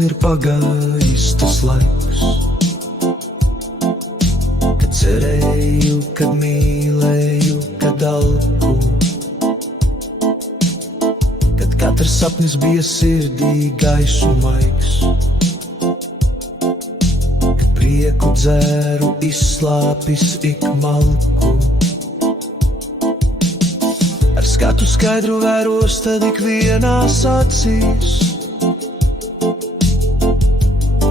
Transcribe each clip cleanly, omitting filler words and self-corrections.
sen ir pagājis tas laiks, kad cerēju, kad mīlēju, kad alku, kad katrs sapnis bija sirdī gaišu maigs, kad prieku dzēru izslāpis ik malku. Ar skatu skaidru vēros tad ikvienās acīs,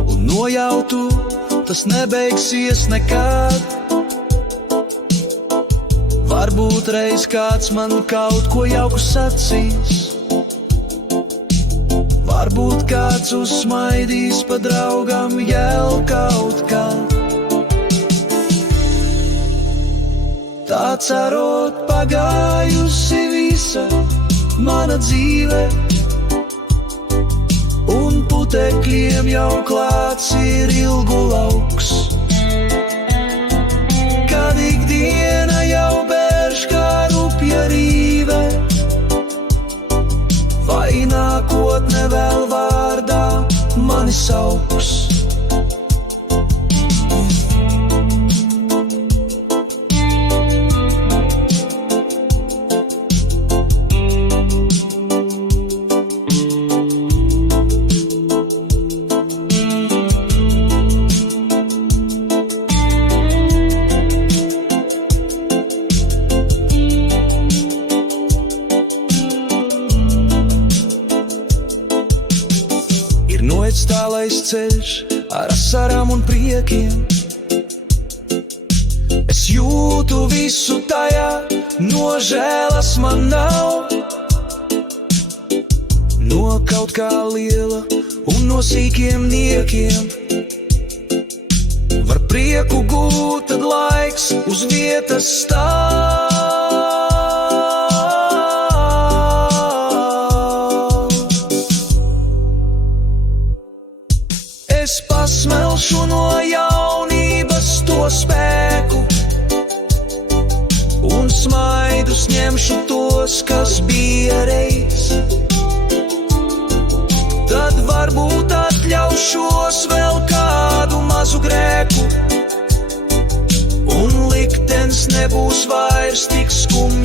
un nojautu, tas nebeigsies nekad. Varbūt reiz kāds man kaut ko jauku sacīs, varbūt kāds uzsmaidīs pa draugam jau kaut kā. Tā cerot pagājusi visa mana dzīve, un putekļiem jau klāts ir ilgu lauks. Kad ikdiena jau bērš kā rupja rīve, vai nākotne vēl vārdā mani sauks. Noiets tālais ceļš ar asarām un priekiem, es jūtu visu tajā, nožēlas man nav. No kaut kā liela un no sīkiem niekiem var prieku gūt, tad laiks uz vietas stāv. Es pasmelšu no jaunības to spēku, un smaidus ņemšu tos, kas bija reiz. Tad varbūt atļaušos vēl kādu mazu grēku, un liktenis nebūs vairs tik skumjš.